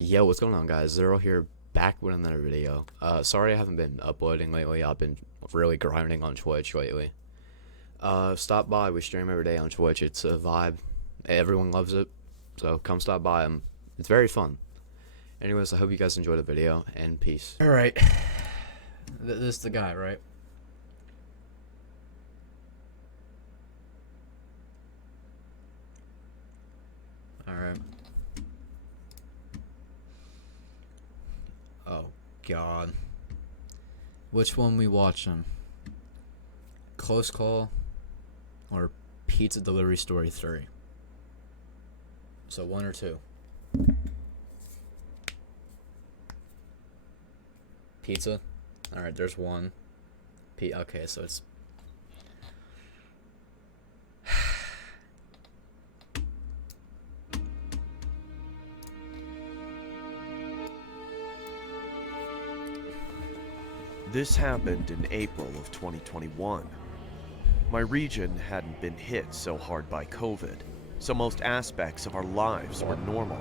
Yo, what's going on, guys? Zero here, back with another video. Sorry I haven't been uploading lately. I've been really grinding on Twitch lately. Stop by. We stream every day on Twitch. It's a vibe. Everyone loves it, so come stop by. It's very fun. Anyways, I hope you guys enjoy the video, and peace. All right. This is the guy, right? All right. Oh, God. Which one we watching? Close Call or Pizza Delivery Story 3? So one or two? Pizza? Alright, there's one. Okay, so it's... This happened in April of 2021. My region hadn't been hit so hard by COVID, so most aspects of our lives were normal.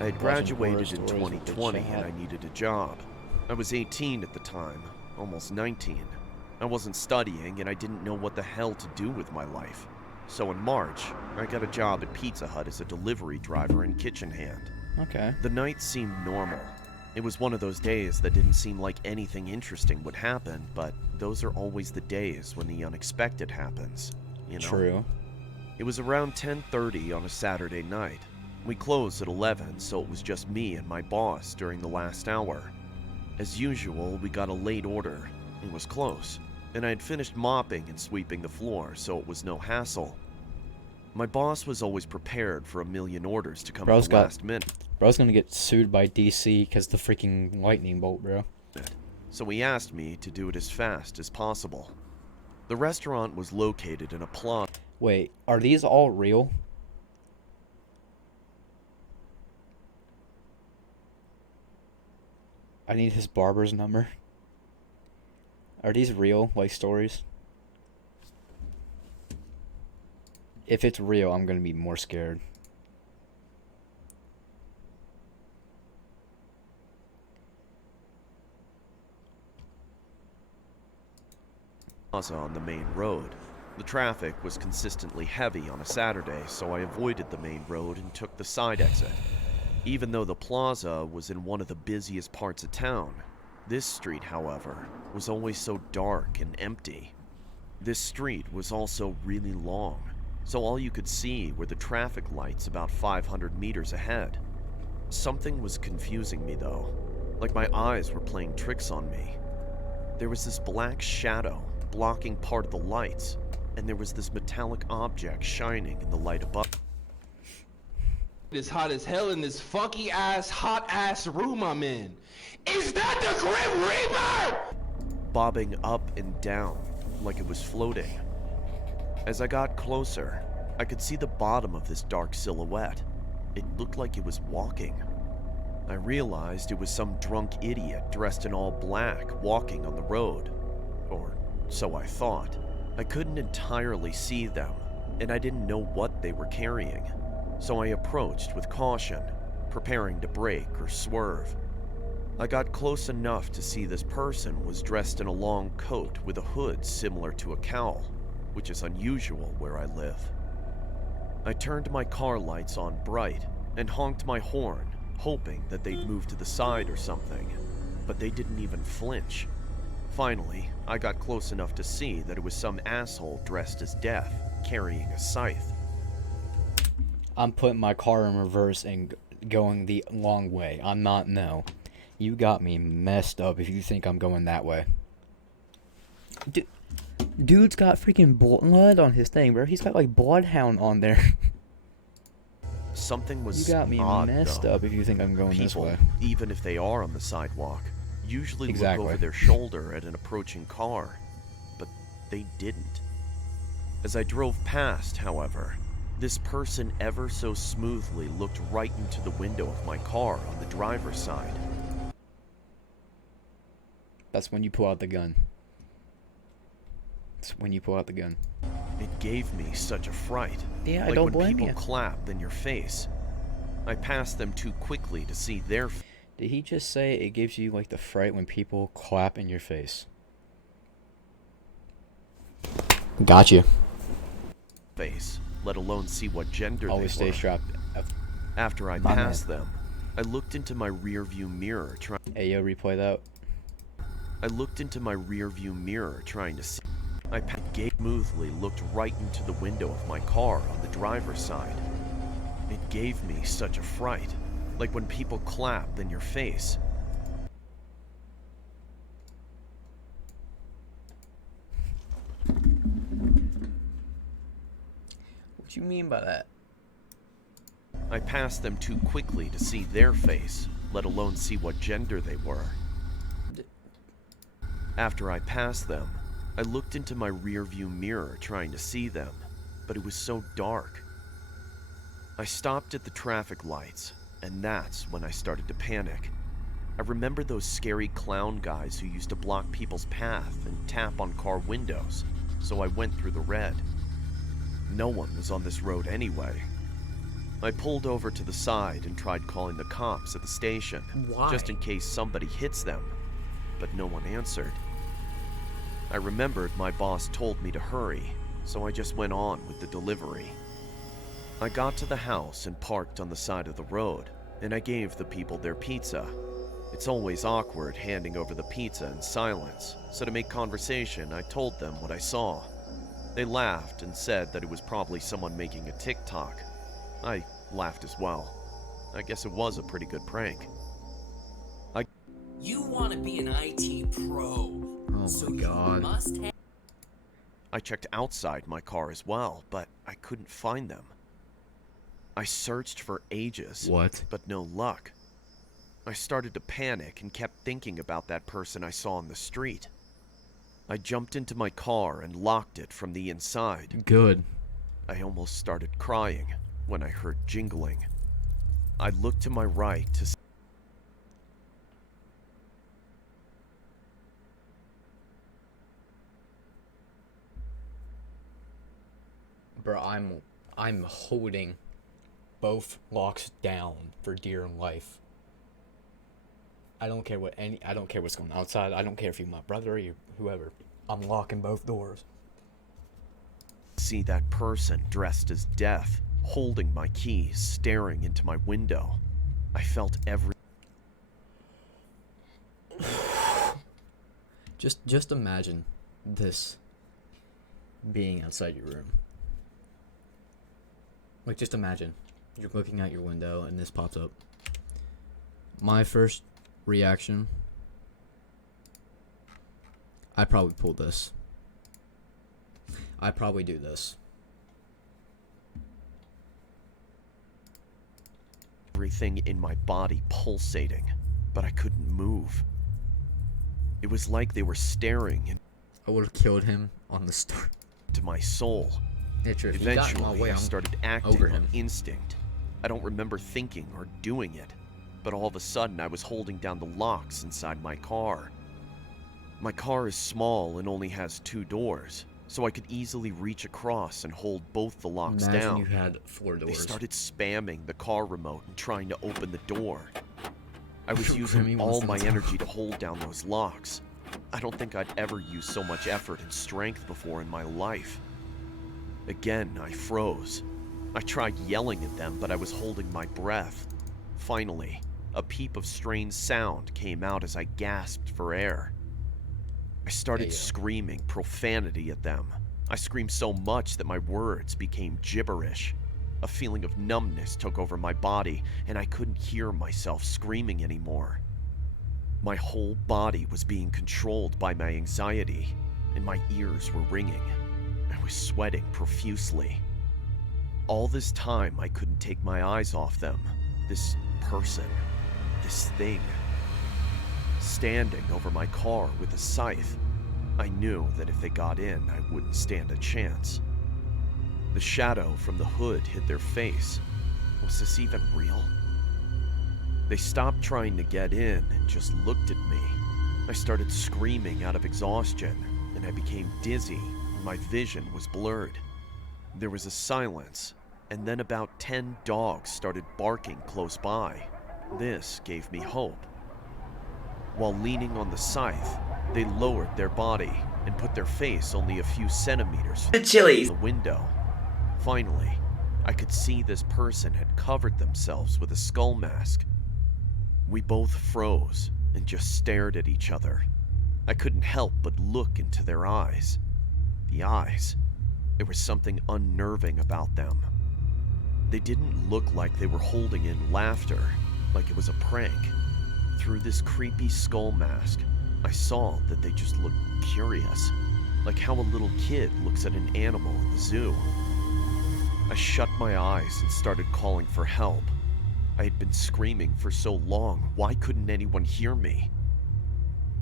I had graduated in 2020 and I needed a job. I was 18 at the time, almost 19. I wasn't studying and I didn't know what the hell to do with my life. So in March, I got a job at Pizza Hut as a delivery driver and kitchen hand. Okay. The night seemed normal. It was one of those days that didn't seem like anything interesting would happen, but those are always the days when the unexpected happens, you know? True. It was around 10:30 on a Saturday night. We closed at 11, so it was just me and my boss during the last hour. As usual, we got a late order. It was close, and I had finished mopping and sweeping the floor, so it was no hassle. My boss was always prepared for a million orders to come at the last minute. Bro's gonna get sued by DC because the freaking lightning bolt, bro. So he asked me to do it as fast as possible. The restaurant was located in a plaza. Wait, are these all real? I need his barber's number. Are these real, like, stories? If it's real, I'm gonna be more scared. On the main road. The traffic was consistently heavy on a Saturday, so I avoided the main road and took the side exit. Even though the plaza was in one of the busiest parts of town, this street, however, was always so dark and empty. This street was also really long, so all you could see were the traffic lights about 500 meters ahead. Something was confusing me though, like my eyes were playing tricks on me. There was this black shadow blocking part of the lights, and there was this metallic object shining in the light above. It's hot as hell in this funky ass, hot ass room I'm in. Is that the Grim Reaper? Bobbing up and down like it was floating. As I got closer, I could see the bottom of this dark silhouette. It looked like it was walking. I realized it was some drunk idiot dressed in all black walking on the road. Or so I thought. I couldn't entirely see them, and I didn't know what they were carrying. So I approached with caution, preparing to brake or swerve. I got close enough to see this person was dressed in a long coat with a hood similar to a cowl, which is unusual where I live. I turned my car lights on bright and honked my horn, hoping that they'd move to the side or something, but they didn't even flinch. Finally, I got close enough to see that it was some asshole dressed as Death, carrying a scythe. I'm putting my car in reverse and going the long way. I'm not, no. You got me messed up if you think I'm going that way. Dude's got freaking blood on his thing, bro. He's got, like, Bloodhound on there. Something was You got me odd, messed though. up if you think I'm going this People, way. even if they are on the sidewalk, usually Exactly. look over their shoulder at an approaching car, but they didn't. As I drove past, however, this person ever so smoothly looked right into the window of my car on the driver's side. That's when you pull out the gun. That's when you pull out the gun. It gave me such a fright. Yeah, I Like don't when blame people you. clap in your face. I passed them too quickly to see their Did he just say it gives you like the fright when people clap in your face? Gotcha. face, let alone see what gender Always they stay were. strapped. After I My man. passed them, I looked into my rearview mirror trying. Hey, yo, replay that. I looked into my rearview mirror trying to see. I smoothly looked right into the window of my car on the driver's side. It gave me such a fright, like when people clap in your face. What you mean by that? I passed them too quickly to see their face, let alone see what gender they were. After I passed them, I looked into my rearview mirror trying to see them, but it was so dark. I stopped at the traffic lights, and that's when I started to panic. I remember those scary clown guys who used to block people's path and tap on car windows, so I went through the red. No one was on this road anyway. I pulled over to the side and tried calling the cops at the station, Why? just in case somebody hits them, but no one answered. I remembered my boss told me to hurry, so I just went on with the delivery. I got to the house and parked on the side of the road, and I gave the people their pizza. It's always awkward handing over the pizza in silence, so to make conversation, I told them what I saw. They laughed and said that it was probably someone making a TikTok. I laughed as well. I guess it was a pretty good prank. You want to be an IT pro. Oh So my you god. must have I checked outside my car as well, but I couldn't find them. I searched for ages, What? but no luck. I started to panic and kept thinking about that person I saw on the street. I jumped into my car and locked it from the inside. Good. I almost started crying when I heard jingling. I looked to my right to see Bro, I'm holding both locks down for dear life. I don't care what's going on outside. I don't care if you're my brother or whoever. I'm locking both doors. that person dressed as death, holding my keys, staring into my window. I felt every Just imagine this being outside your room. Like, just imagine you're looking out your window and this pops up. My first reaction, I probably pull this. I probably do this. everything in my body pulsating, but I couldn't move. It was like they were staring I would have killed him on the start. into my soul. If you got in my Eventually, way, I I'm started acting over on him. instinct. I don't remember thinking or doing it, but all of a sudden I was holding down the locks inside my car. My car is small and only has 2 doors, so I could easily reach across and hold both the locks Imagine down. you had 4 doors. They started spamming the car remote and trying to open the door. I was Remy using wants all to my know. energy to hold down those locks. I don't think I'd ever used so much effort and strength before in my life. Again, I froze. I tried yelling at them, but I was holding my breath. Finally, a peep of strange sound came out as I gasped for air. I started Hey, yo. screaming profanity at them. I screamed so much that my words became gibberish. A feeling of numbness took over my body, and I couldn't hear myself screaming anymore. My whole body was being controlled by my anxiety, and my ears were ringing. I was sweating profusely. All this time, I couldn't take my eyes off them. This person, this thing, standing over my car with a scythe. I knew that if they got in, I wouldn't stand a chance. The shadow from the hood hid their face. Was this even real? They stopped trying to get in and just looked at me. I started screaming out of exhaustion, and I became dizzy, and my vision was blurred. There was a silence, and then about 10 dogs started barking close by. This gave me hope. While leaning on the scythe, they lowered their body and put their face only a few centimeters The chilies. from the window. Finally, I could see this person had covered themselves with a skull mask. We both froze and just stared at each other. I couldn't help but look into their eyes. The eyes, there was something unnerving about them. They didn't look like they were holding in laughter, like it was a prank. Through this creepy skull mask, I saw that they just looked curious, like how a little kid looks at an animal in the zoo. I shut my eyes and started calling for help. I had been screaming for so long, why couldn't anyone hear me?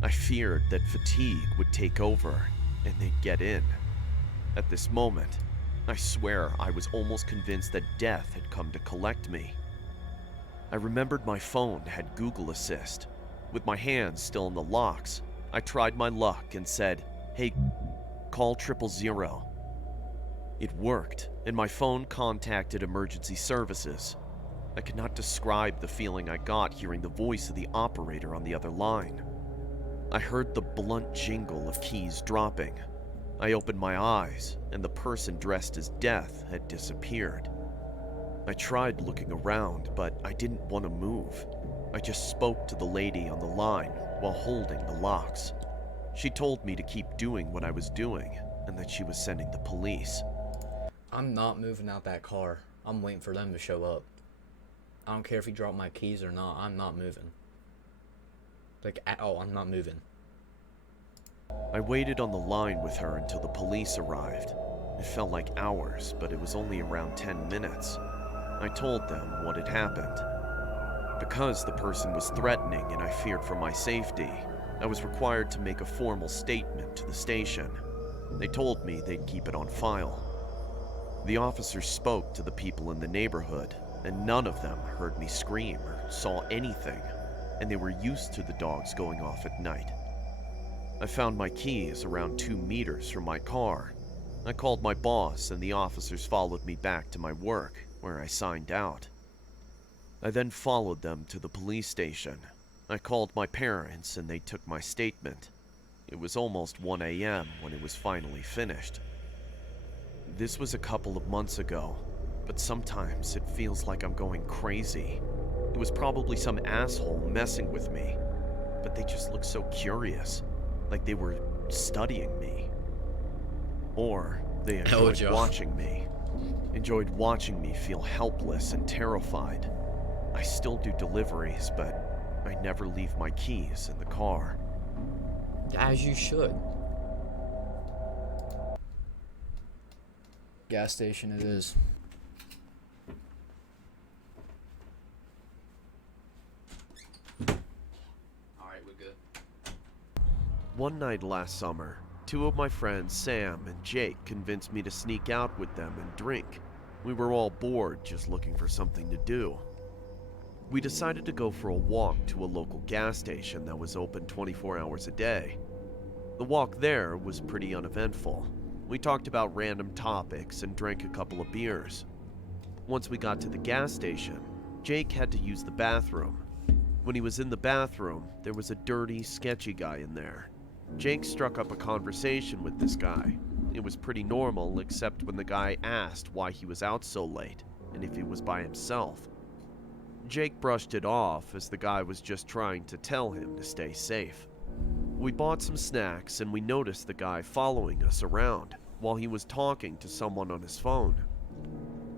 I feared that fatigue would take over and they'd get in. At this moment, I swear I was almost convinced that death had come to collect me. I remembered my phone had Google Assist. With my hands still in the locks, I tried my luck and said, "Hey, call 000." It worked, and my phone contacted emergency services. I could not describe the feeling I got hearing the voice of the operator on the other line. I heard the blunt jingle of keys dropping. I opened my eyes, and the person dressed as death had disappeared. I tried looking around, but I didn't want to move. I just spoke to the lady on the line while holding the locks. She told me to keep doing what I was doing, and that she was sending the police. I'm not moving out that car. I'm waiting for them to show up. I don't care if he dropped my keys or not. I'm not moving. Like, at all, I'm not moving. I waited on the line with her until the police arrived. It felt like hours, but it was only around 10 minutes. I told them what had happened. Because the person was threatening and I feared for my safety, I was required to make a formal statement to the station. They told me they'd keep it on file. The officers spoke to the people in the neighborhood, and none of them heard me scream or saw anything, and they were used to the dogs going off at night. I found my keys around 2 meters from my car. I called my boss, and the officers followed me back to my work, where I signed out. I then followed them to the police station. I called my parents, and they took my statement. It was almost 1 a.m. when it was finally finished. This was a couple of months ago, but sometimes it feels like I'm going crazy. It was probably some asshole messing with me, but they just looked so curious, like they were studying me. Or they enjoyed watching me. Enjoyed watching me feel helpless and terrified. I still do deliveries, but I never leave my keys in the car. As you should. Gas station it is. Alright, we're good. One night last summer, 2 of my friends, Sam and Jake, convinced me to sneak out with them and drink. We were all bored, just looking for something to do. We decided to go for a walk to a local gas station that was open 24 hours a day. The walk there was pretty uneventful. We talked about random topics and drank a couple of beers. Once we got to the gas station, Jake had to use the bathroom. When he was in the bathroom, there was a dirty, sketchy guy in there. Jake struck up a conversation with this guy. It was pretty normal, except when the guy asked why he was out so late, and if he was by himself. Jake brushed it off, as the guy was just trying to tell him to stay safe. We bought some snacks, and we noticed the guy following us around, while he was talking to someone on his phone.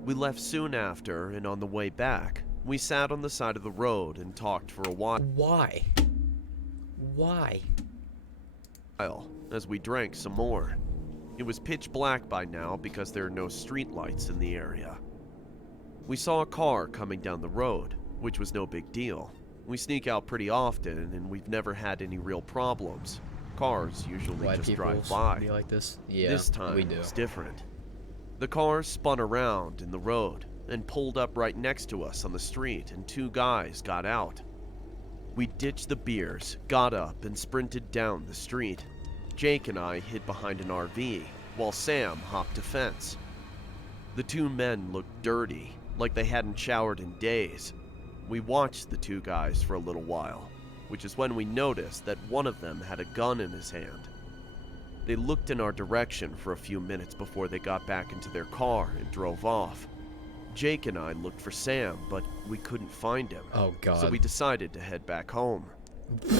We left soon after, and on the way back, we sat on the side of the road and talked for a while. Why? Why? As we drank some more. It was pitch black by now because there are no streetlights in the area. We saw a car coming down the road, which was no big deal. We sneak out pretty often, and we've never had any real problems. Cars usually Why just people drive by. be like this? Yeah, This time we do. was different. The car spun around in the road and pulled up right next to us on the street, and 2 guys got out. We ditched the beers, got up, and sprinted down the street. Jake and I hid behind an RV, while Sam hopped a fence. The two men looked dirty, like they hadn't showered in days. We watched the two guys for a little while, which is when we noticed that one of them had a gun in his hand. They looked in our direction for a few minutes before they got back into their car and drove off. Jake and I looked for Sam, but we couldn't find him. Oh god. So we decided to head back home.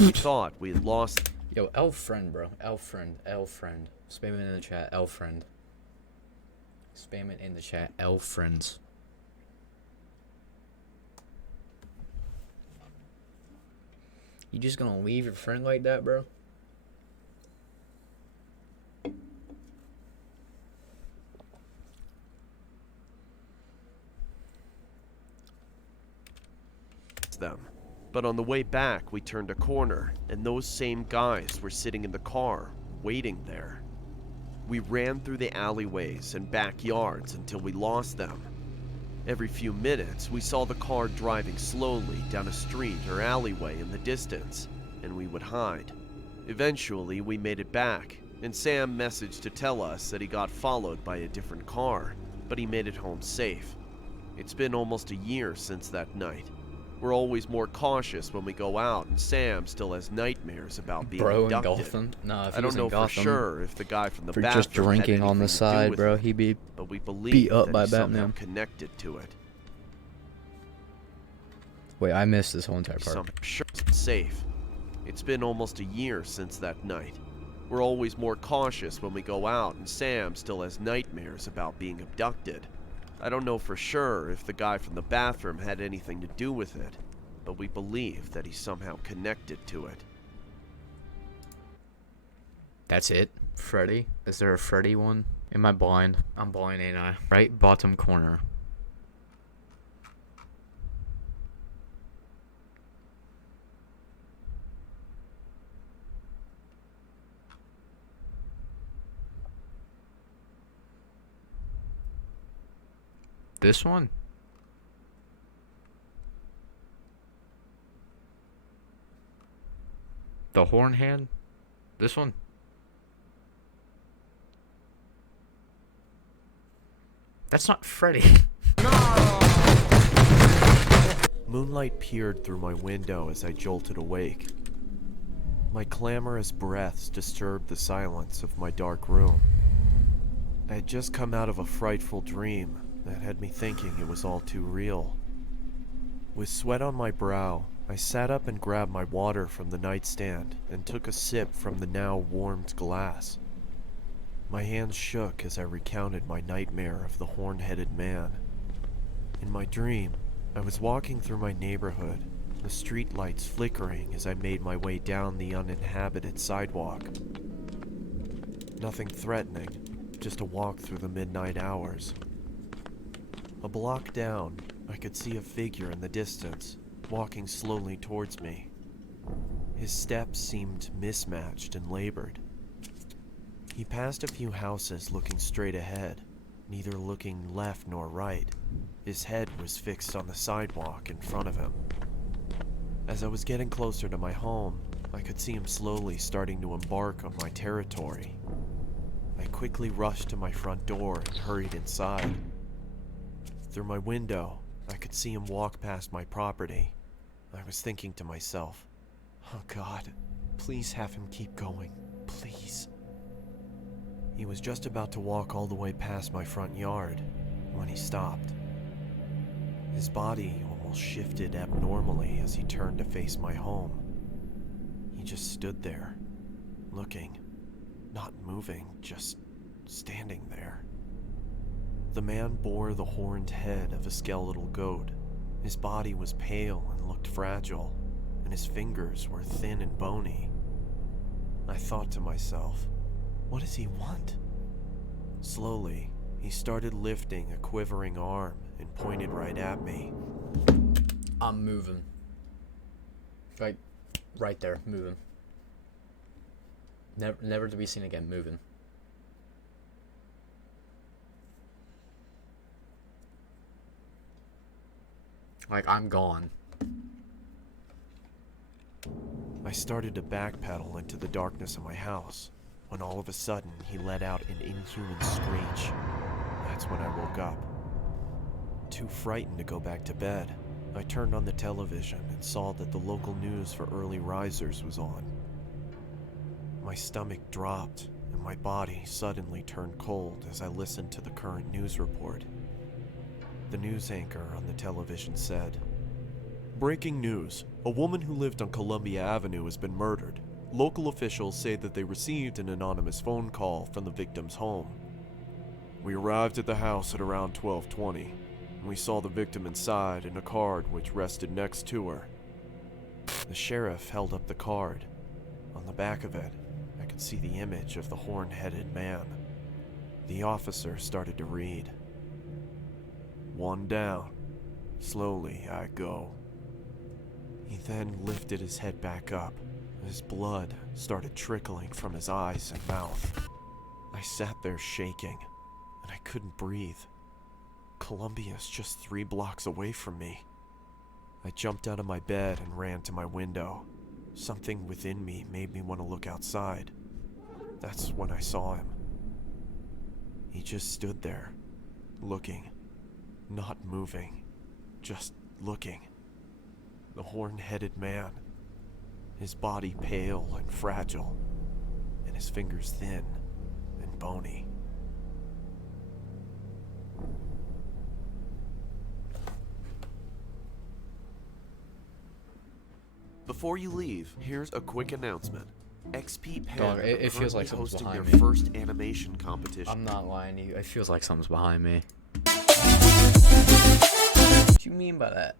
We thought we had lost. Yo, elf friend, bro. Elf friend. Spam it in the chat, elf friend. Spam it in the chat, elf friends. You just gonna leave your friend like that, bro? Them. But on the way back, we turned a corner, and those same guys were sitting in the car, waiting there. We ran through the alleyways and backyards until we lost them. Every few minutes, we saw the car driving slowly down a street or alleyway in the distance, and we would hide. Eventually, we made it back, and Sam messaged to tell us that he got followed by a different car, but he made it home safe. It's been almost a year since that night. We're always more cautious when we go out, and Sam still has nightmares about being Bro in abducted. Gotham? Nah, if I he don't was know in for Gotham, sure if the guy from the for bathroom just drinking had on the anything to do side, with bro, it, he'd be but we believe beat up that by he's somehow Batman. connected to it. Wait, I missed this whole entire part. Some sure it's safe. It's been almost a year since that night. We're always more cautious when we go out, and Sam still has nightmares about being abducted. I don't know for sure if the guy from the bathroom had anything to do with it, but we believe that he's somehow connected to it. That's it? Freddy? Is there a Freddy one? Am I blind? I'm blind, ain't I? Right bottom corner. This one? The horn hand? This one? That's not Freddy. Moonlight peered through my window as I jolted awake. My clamorous breaths disturbed the silence of my dark room. I had just come out of a frightful dream that had me thinking it was all too real. With sweat on my brow, I sat up and grabbed my water from the nightstand and took a sip from the now warmed glass. My hands shook as I recounted my nightmare of the horn-headed man. In my dream, I was walking through my neighborhood, the street lights flickering as I made my way down the uninhabited sidewalk. Nothing threatening, just a walk through the midnight hours. A block down, I could see a figure in the distance, walking slowly towards me. His steps seemed mismatched and labored. He passed a few houses looking straight ahead, neither looking left nor right. His head was fixed on the sidewalk in front of him. As I was getting closer to my home, I could see him slowly starting to embark on my territory. I quickly rushed to my front door and hurried inside. Through my window, I could see him walk past my property. I was thinking to myself, "Oh God, please have him keep going, please." He was just about to walk all the way past my front yard when he stopped. His body almost shifted abnormally as he turned to face my home. He just stood there, looking, not moving, just standing there. The man bore the horned head of a skeletal goat. His body was pale and looked fragile, and his fingers were thin and bony. I thought to myself, what does he want? Slowly, he started lifting a quivering arm and pointed right at me. I'm moving. Right there, moving. Never to be seen again, moving. Like, I'm gone. I started to backpedal into the darkness of my house, when all of a sudden he let out an inhuman screech. That's when I woke up. Too frightened to go back to bed, I turned on the television and saw that the local news for early risers was on. My stomach dropped and my body suddenly turned cold as I listened to the current news report. The news anchor on the television said, "Breaking news. A woman who lived on Columbia Avenue has been murdered. Local officials say that they received an anonymous phone call from the victim's home. We arrived at the house at around 12:20. We saw the victim inside and a card which rested next to her." The sheriff held up the card. On the back of it, I could see the image of the horn-headed man. The officer started to read. "One down. Slowly I go." He then lifted his head back up. His blood started trickling from his eyes and mouth. I sat there shaking, and I couldn't breathe. Columbia's just 3 blocks away from me. I jumped out of my bed and ran to my window. Something within me made me want to look outside. That's when I saw him. He just stood there, looking, not moving, just looking. The horn-headed man, his body pale and fragile, and his fingers thin and bony. Before you leave, here's a quick announcement. XP Pen Dog, it are feels like currently something's hosting behind their me. first animation competition. I'm not lying to you. It feels like something's behind me. What do you mean by that?